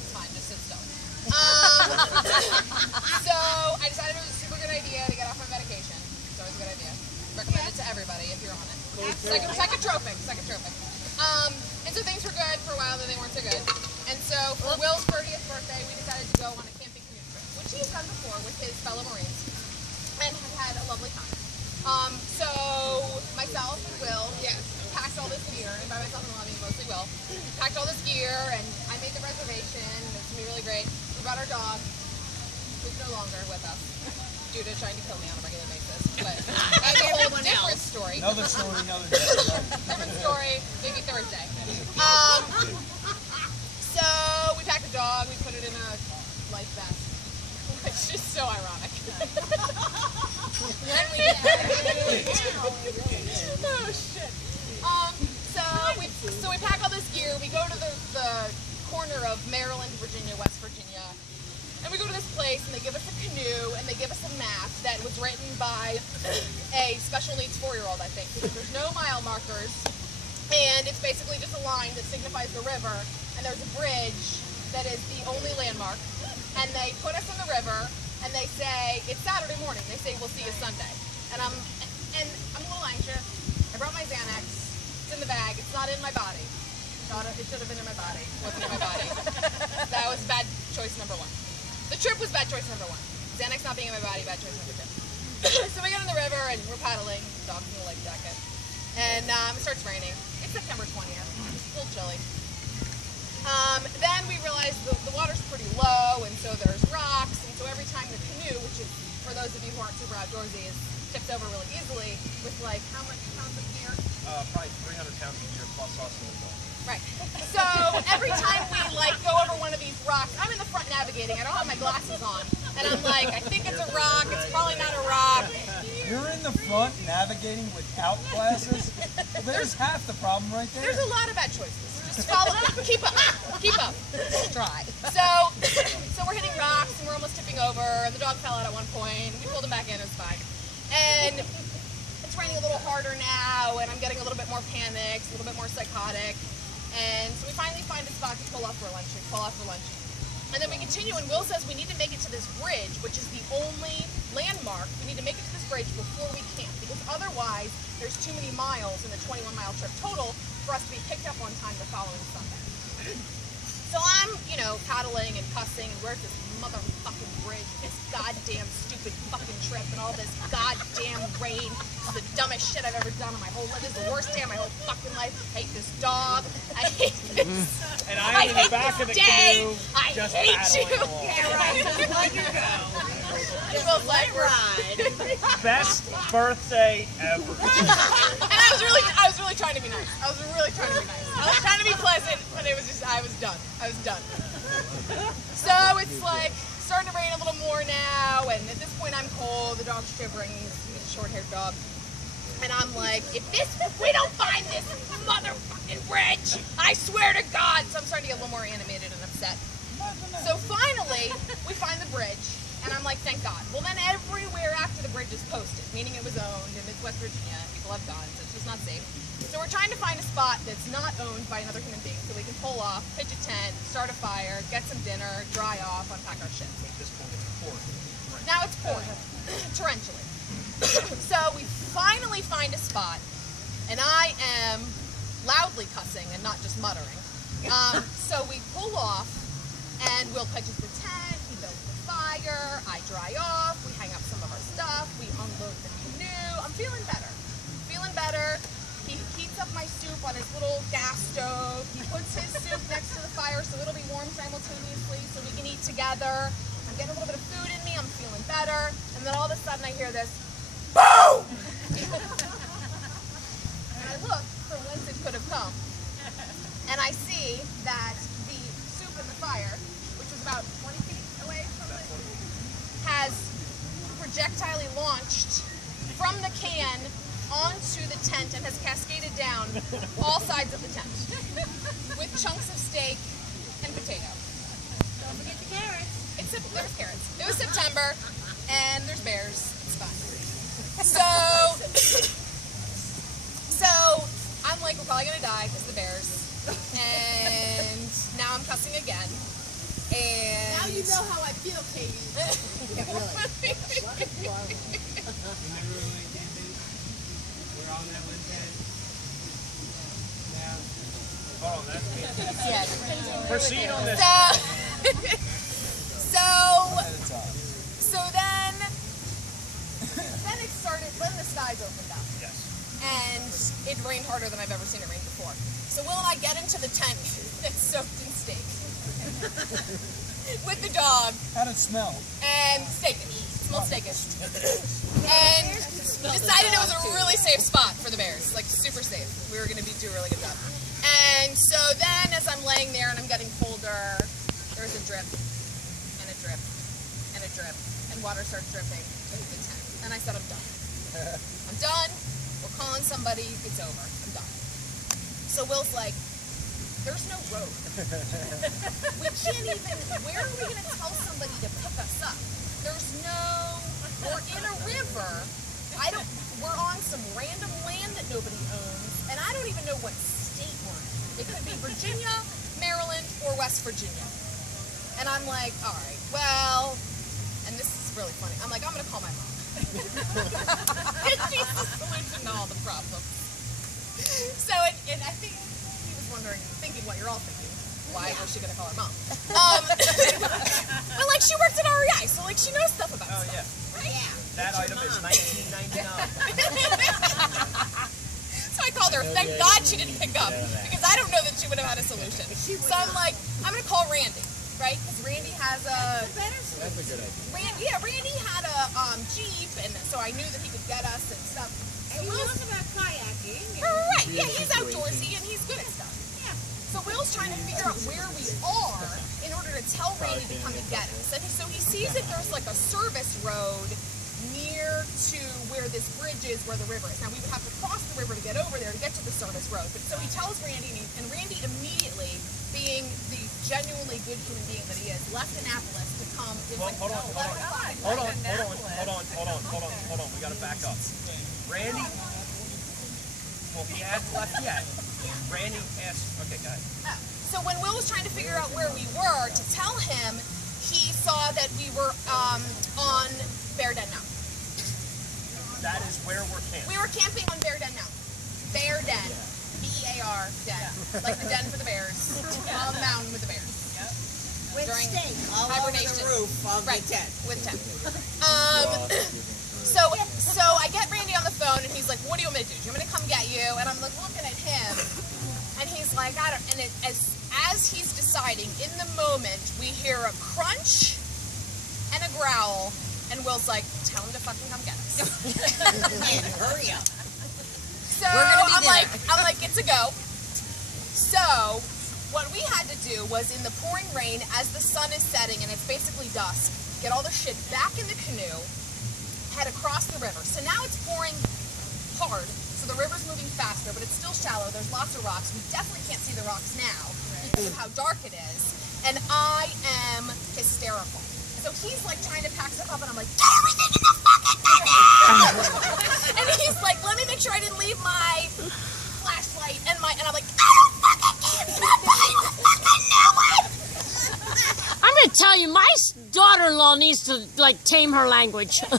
it's fine. Just sit still. So I decided it was a super good idea to get off my medication. It's always a good idea. Recommend it to everybody if you're on it. Psychotropic. And so things were good for a while, then they weren't so good. And so for Will's 30th birthday, we decided to go on a camping canoe trip, which he has done before with his fellow Marines, and had a lovely time. So myself and Will packed all this gear, and by myself and Will, I mean mostly Will, packed all this gear, and I made the reservation, and it's going to be really great. We brought our dog, who's no longer with us, due to trying to kill me on a regular basis. But that's a whole different story. Another story, another day. Different story, maybe Thursday. So we packed the dog, we put it in a life vest, which is so ironic. And we oh shit. So we pack all this gear, we go to the corner of Maryland, Virginia, West Virginia, and we go to this place and they give us a canoe and they give us a map that was written by a special needs 4-year-old, I think, because there's no mile markers, and it's basically just a line that signifies the river, and there's a bridge that is the only landmark, and they put us in the river and they say, it's Saturday morning, they say we'll see you Sunday. And I'm a little anxious. I brought my Xanax, it's in the bag, it's not in my body. It should have been in my body, it wasn't in my body. That was bad choice number 1. The trip was bad choice number 1. Xanax not being in my body, bad choice number 2. So we get in the river and we're paddling, dog's in the life jacket, and it starts raining. It's September 20th, it's a little chilly. Then we realize the water's pretty low, and so there's rocks, and so every time the canoe, which is, for those of you who aren't super outdoorsy, is tipped over really easily with like, how much pounds of gear? Probably 300 pounds of gear plus also a dog. Right. So every time we like go over one of these rocks, I'm in the front navigating, I don't have my glasses on, and I'm like, I think it's a rock, it's probably not a rock. You're in the front navigating without glasses? Well, there's half the problem right there. There's a lot of bad choices. Just follow it up. Keep up. Keep up. Try. So we're hitting rocks and we're almost tipping over, and the dog fell out at one point. We pulled him back in, it was fine. And it's raining a little harder now, and I'm getting a little bit more panicked, a little bit more psychotic. And so we finally find a spot to pull off for lunch. We pull off for lunch. And then we continue, and Will says we need to make it to this bridge, which is the only landmark. We need to make it to this bridge before we camp, because otherwise there's too many miles in the 21-mile trip total for us to be picked up on time the following Sunday. So I'm, paddling and cussing, and where's this motherfucking bridge, this goddamn stupid fucking trip, and all this goddamn rain. This is the dumbest shit I've ever done in my whole life. This is the worst day of my whole fucking life. I hate this dog. I hate this. And I'm in the back of the canoe, I just hate you. paddling along. Yeah, right. Just let you go. It was like Ride. Best birthday ever. And I was really trying to be nice. I was really trying to be nice. I was trying to be pleasant, but it was just, I was done. So it's like starting to rain a little more now, and at this point I'm cold, the dog's shivering, he's a short-haired dog. And I'm like, if we don't find this motherfucking bridge, I swear to God. So I'm starting to get a little more animated and upset. So finally, we find the bridge, and I'm like, thank God. Well, then everywhere after the bridge is posted, meaning it was owned, and it's West Virginia, and people have guns, so it's just not safe. So we're trying to find a spot that's not owned by another human being, so we can pull off, pitch a tent, start a fire, get some dinner, dry off, unpack our shit. At this point, it's pouring. Now it's pouring, torrentially. So we finally find a spot, and I am loudly cussing and not just muttering. So we pull off, and Will pitches the tent, he builds the fire, I dry off, we hang up some of our stuff, we unload the canoe. I'm feeling better. He heats up my soup on his little gas stove. He puts his soup next to the fire so it'll be warm simultaneously so we can eat together. I'm getting a little bit of food in me, I'm feeling better, and then all of a sudden I hear this, boom! And I look for whence it could have come, and I see that the soup in the fire, which was about 20 feet away from it, has projectilely launched from the can onto the tent and has cascaded down all sides of the tent with chunks of steak and potato. Don't forget the carrots. There was carrots. It was September, and there's bears. It's fine. So I'm like, we're probably gonna die because of the bears. And now I'm cussing again. And Now you know how I feel, Katie. Yeah, really. We're on that one, Ted. Hold on, that's me. yeah. Proceed on this. So then it started. Then the skies opened up. Yes. And it rained harder than I've ever seen it rain before. So Will and I get into the tent that's soaked in steak with the dog How'd it smell? and steakish. It smelled steakish. And decided it was a really safe spot for the bears, like super safe. We were going to do a really good job. And so then as I'm laying there and I'm getting colder, there's a drip and a drip and a drip and water starts dripping into the tent. And I said, I'm done. I'm done. We're calling somebody. It's over. I'm done. So Will's like, there's no road. We can't even, where are we going to tell somebody to pick us up? There's no, we're in a river. We're on some random land that nobody owns. And I don't even know what state we're in. It could be Virginia, Maryland, or West Virginia. And I'm like, all right, well, and this is really funny. I'm like, I'm going to call my mom. And she's the solution to all the problems. So and I think he was thinking what you're all thinking. Why was she going to call her mom? But like she worked at REI, so like she knows stuff about Oh, stuff. yeah. Right? That item is $19.99. So I called her. Thank God she didn't pick up because I don't know that she would have had a solution. So I'm like, I'm going to call Randy, right? Because Randy has a... That's a good idea. Randy had a Jeep, and so I knew that he could get us and stuff. And you talk about kayaking. Right, yeah, he's outdoorsy and he's good at stuff. Yeah. So Will's trying to figure out where we are in order to tell Randy to come and get us. And so he sees that there's like a service road near to where this bridge is, where the river is. Now we would have to cross the river to get over there to get to the service road. But so he tells Randy, and Randy immediately, being the genuinely good human being that he is, left Annapolis to come. Well, hold on. We gotta back up. Randy, well, he hadn't left yet. Randy asked, okay, go ahead. So when Will was trying to figure out where we were, to tell him, he saw that we were on Bear Den Mountain. That is where we're camping. We were camping on Bear Den Mountain. Bear Den. B-E-A-R, den. Like the den for the bears. On the mountain with the bears. With During steak all over hibernation. the roof of Right, the tent. with tent. So I get Randy on the phone and he's like, what do you want me to do? Do you want me to come get you? And I'm like looking at him and he's like, I don't, and as he's deciding, in the moment, we hear a crunch and a growl and Will's like, tell him to fucking come get us. Man, hurry up. So I'm like, it's a go. So what we had to do was in the pouring rain, as the sun is setting and it's basically dusk, get all the shit back in the canoe, head across the river. So now it's pouring hard, so the river's moving faster, but it's still shallow. There's lots of rocks. We definitely can't see the rocks now because of how dark it is. And I am hysterical. So he's like trying to pack stuff up, and I'm like, get everything in the fucking canoe! And he's like, let me make sure I didn't leave my flashlight and I'm like, I don't fucking care. You're not buying the fucking new one. I'm gonna tell you, my daughter-in-law needs to like tame her language. I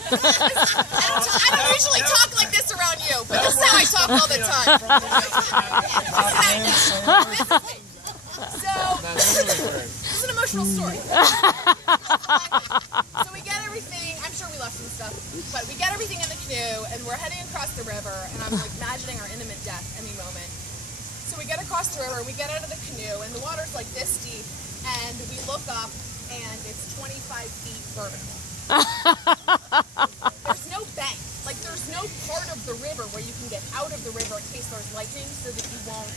don't usually talk like this around you, but this is how I talk all the time. So, this is an emotional story. So we get everything, I'm sure we left some stuff, but we get everything in the canoe and we're heading across the river and I'm like imagining our imminent death any moment. So we get across the river, we get out of the canoe and the water's like this deep and we look up and it's 25 feet vertical. There's no bank. Like there's no part of the river where you can get out of the river in case there's lightning so that you won't,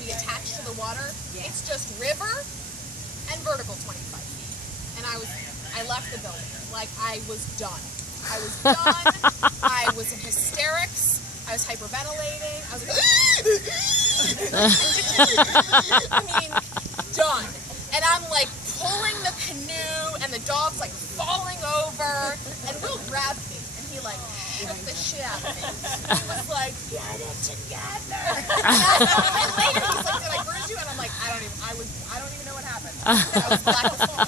be attached to the water. Yeah. It's just river and vertical 25 feet. And I left the building. Like I was done. I was done. I was in hysterics. I was hyperventilating. I was like, I mean, done. And I'm like pulling the canoe and the dog's like falling over and Will grabbed me and he like shook the shit out of me. He was like, get it together. And later he's like, did I bruise you? And I'm like, I don't even know what happened. I was black as fuck.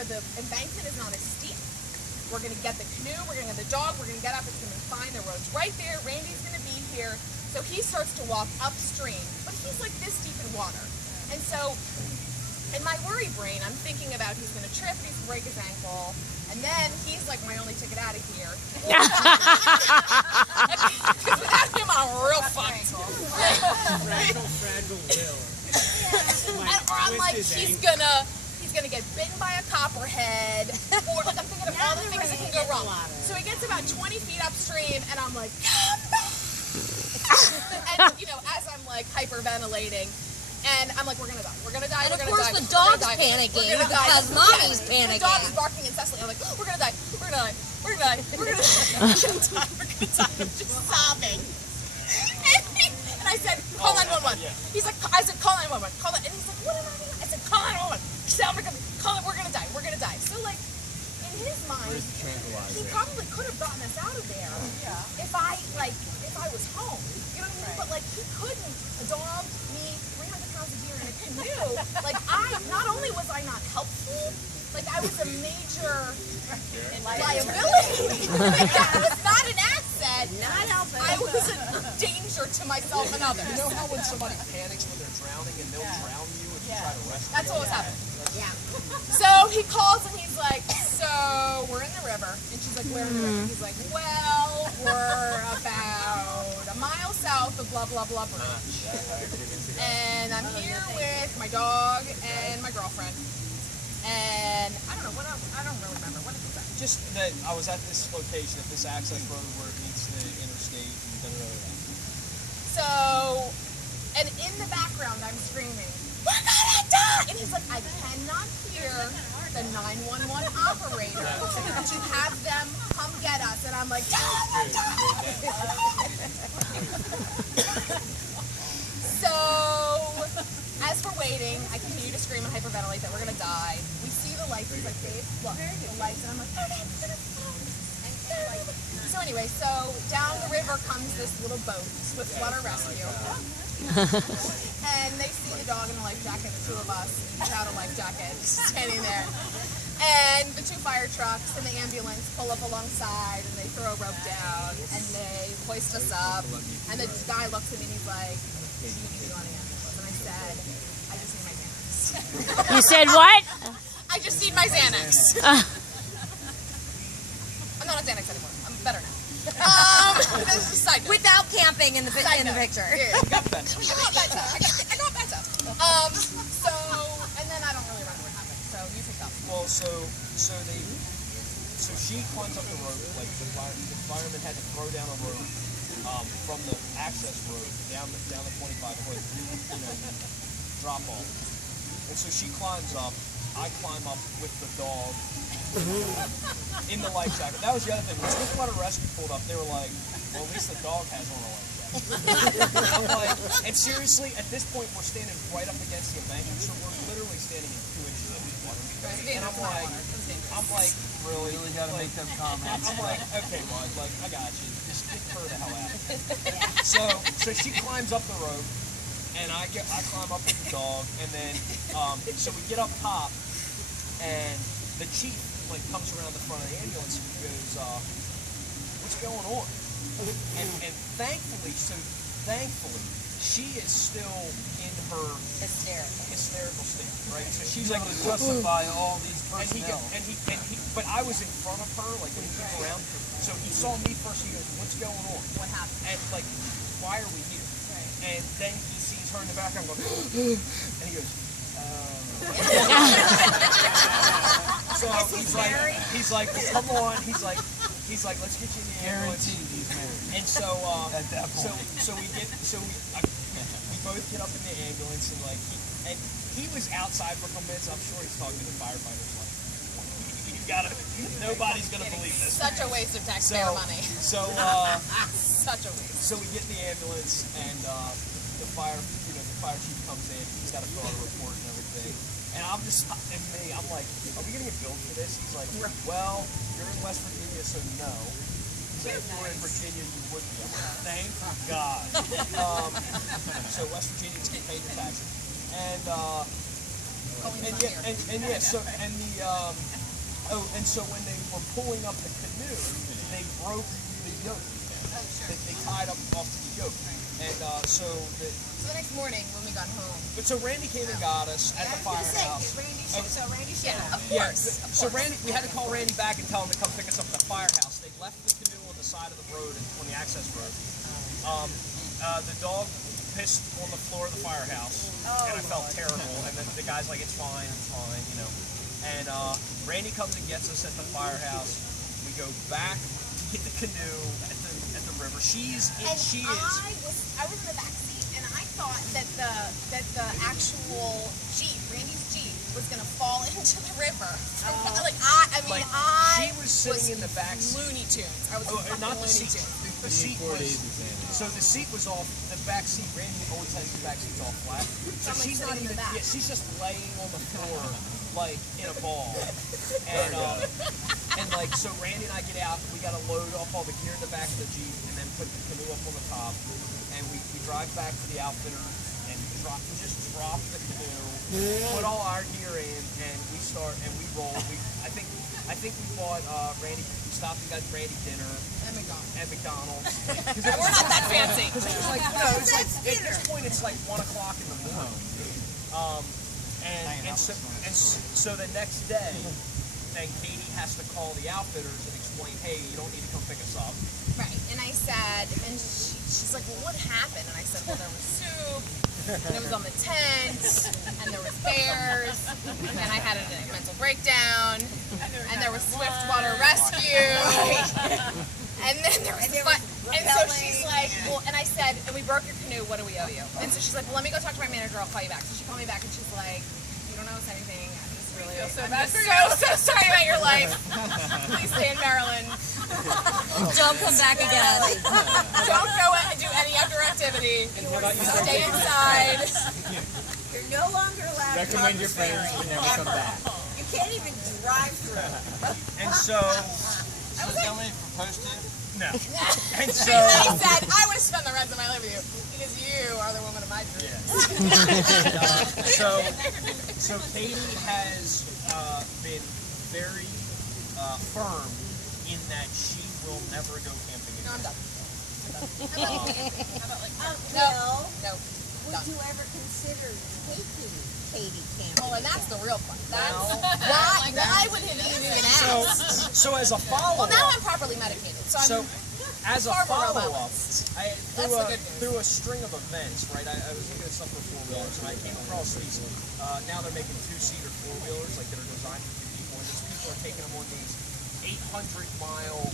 where the embankment is not as steep. We're gonna get the canoe, we're gonna get the dog, we're gonna get up, it's gonna be fine. The road's right there, Randy's gonna be here. So he starts to walk upstream, but he's like this deep in water. And so, in my worry brain, I'm thinking about he's gonna trip, he's gonna break his ankle, and then he's like my only ticket out of here. Because without him, I'm real fucked. Fragile will. Or I'm like, he's gonna get bitten by a copperhead, or like I'm thinking of all the things that can go wrong. So he gets about 20 feet upstream, and I'm like, come back! And you know, as I'm like hyperventilating, and I'm like, we're gonna die, we're gonna die, And we're of gonna course die. the we're dog's gonna die, panicking we're gonna die. because mommy's The panicking. dog is barking incessantly. I'm like, we're gonna die, we're gonna die, we're gonna die, we're gonna die, we're gonna die, we're gonna die. I'm just sobbing. And I said, call 911. He's like, I said, call 911. Call it. And he's like, what am I doing? I said, call 911. He said, call it. We're gonna die. We're gonna die. So like, in his mind, he probably could have gotten us out of there if I was home. You know what I mean? But like, he couldn't. A dog, me, 300 pounds of deer in a canoe. Like, not only was I not helpful, like I was a major liability. Like, that was not an asset. Not helping. I was a danger to myself and others. You know how when somebody panics when they're drowning and they'll drown you if you try to rescue That's them? what was happening. Yeah. So he calls and he's like, so we're in the river. And she's like, we're in the river. He's like, well, we're about a mile south of blah, blah, blah bridge. And I'm here with my dog and my girlfriend. And I don't know, what else? I don't really remember. What did he say? Just that I was at this location, at this access road where it meets the interstate and da-da-da-da. So, and in the background, I'm screaming, we're gonna die! And he's like, I cannot hear the 911 operator to have them come get us. And I'm like, die! So, as we're waiting, I continue to scream and hyperventilate that we're gonna die. We see the lights. He's like, babe, look, the lights. And I'm like, okay, we're gonna die. So anyway, so down the river comes this little boat, Swift Water Rescue. And they see the dog in a life jacket, the two of us, without a life jacket, standing there. And the two fire trucks and the ambulance pull up alongside and they throw a rope down and they hoist us up. And the guy looks at me and he's like, do you need to go on an ambulance? And I said, I just need my Xanax. You said what? I just need my Xanax. I'm not on Xanax anymore. I'm better now. This is a side note. Without camping in the picture. Yeah, You got better. I got better. I got better. So, and then I don't really remember what happened. So you pick up. Well, so she climbs up the rope, like the fireman had to throw down a rope from the access road down the 25-foot, drop off. And so she climbs up. I climb up with the dog in the life jacket. That was the other thing. When Swiftwater Rescue pulled up, they were like, well, at least the dog has on a life jacket. And I'm like, and seriously, at this point, we're standing right up against the embankment, so we're literally standing in 2 inches of water. And I'm like, really? Really got to make them comments. I'm like, okay, Rod, like, I got you. Just get her the hell out of here. So she climbs up the rope, and I climb up with the dog, and then, so we get up top, and the chief, like, comes around the front of the ambulance and goes, what's going on? And thankfully, she is still in her hysterical state, right? So she's like, Justify all these personnel. and he, but I was in front of her, like when he came around. So he saw me first. He goes, "What's going on? What happened? And like, why are we here?" Right. And then he sees her in the background going, and he goes, So he's like, come on. He's like, let's get you in the ambulance. Guaranteed he's married. And so, At that point. we both get up in the ambulance and he was outside for a couple minutes. I'm sure he's talking to the firefighters like, nobody's gonna believe this. Such a waste of taxpayer money. So Such a waste. we get in the ambulance and the fire chief comes in. He's got to fill out a report and everything. And I'm like, are we gonna get billed for this? He's like, well, you're in West Virginia, so no. He's like, if you were in Virginia, you would be. I'm like, thank God. So West Virginians get paid their taxes. And going And from yeah, here. and yeah, so and the and so when they were pulling up the canoe, they broke the yoke. Oh, sure. They tied up off to the yoke, and so So the next morning when we got home, but so Randy came and got us at the firehouse. Randy showed yeah, up. of Yeah, course. Of so course. Randy, we had to call Randy back and tell him to come pick us up at the firehouse. They left the canoe on the side of the road, on the access road. The dog pissed on the floor of the firehouse, and I felt terrible. And then the guy's like, it's fine, you know. And Randy comes and gets us at the firehouse. We go back to get the canoe at the river. And I was in the back seat, and I thought that the actual Jeep, Randy's Jeep, was gonna fall into the river. She was sitting in the back seat. Looney Tunes. I was fucking Not the Looney seat. Tunes. The seat was. So the seat was off. The back seat. Randy always has the back seats all flat. So I'm, like, she's not sitting in even. the back. Yeah, she's just laying on the floor, like in a ball. And like so, Randy and I get out. We got to load off all the gear in the back of the Jeep, and then put the canoe up on the top. And we drive back to the outfitter and just drop the canoe, put all our gear in, and we roll. I think we bought Randy. We stopped and got Randy dinner at McDonald's. We're not that fancy. It was like, at this point it's like 1 o'clock in the morning. So the next day, then Katie has to call the outfitters and explain, hey, you don't need to come pick us up. Right. And I said, and she's like, well, what happened? And I said, well, there was soup, and it was on the tent, and there was bears, and I had a mental breakdown, and there was swift water rescue, and then there was and so she's like, well, and I said, and we broke your canoe, what do we owe you? And so she's like, well, let me go talk to my manager, I'll call you back. So she called me back, and she's like, you don't owe us anything. I'm so sorry about your life. Please stay in Maryland. Don't come back again. Don't go and do any outdoor activity. Stay inside. You're no longer allowed to Recommend cross your the friends ferry to never come ever. back. You can't even drive through. And so, Somebody proposed to you? no. And so, I said, I would spend the rest of my life with you because you are the woman of my dreams. so Katie has been very firm in that she will never go camping No, I'm again. done. How about like, Will, no, would done. you ever consider taking Katie camping? Well, and that's the real part. Well, Why would he even ask? So as a follow-up, Well, now I'm properly medicated, so I'm as a far more on my follow-up, list. through That's the good news. through a string of events, right? I was looking at stuff for four-wheelers, and I came across these. Now they're making two-seater four-wheelers, like that are designed for 2 people, and these people are taking them on these 800-mile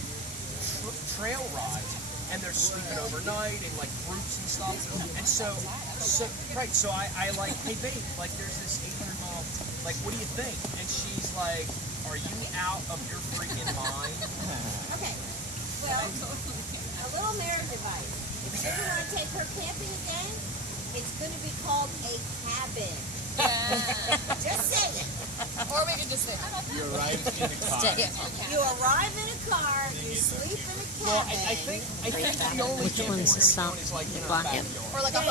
trail rides, and they're sleeping overnight in like groups and stuff. And so I like, hey babe, like there's this 800-mile, like what do you think? And she's like, are you out of your freaking mind? Okay. Well, a little marriage advice. If you ever want to take her camping again, it's going to be called a cabin. Just saying. or we could just stay home. You arrived in the car. You arrive in a car, you sleep in a cabin. Well, I think the only Which camping we're one's gonna be south? doing is like in our Black and- backyard. Or like a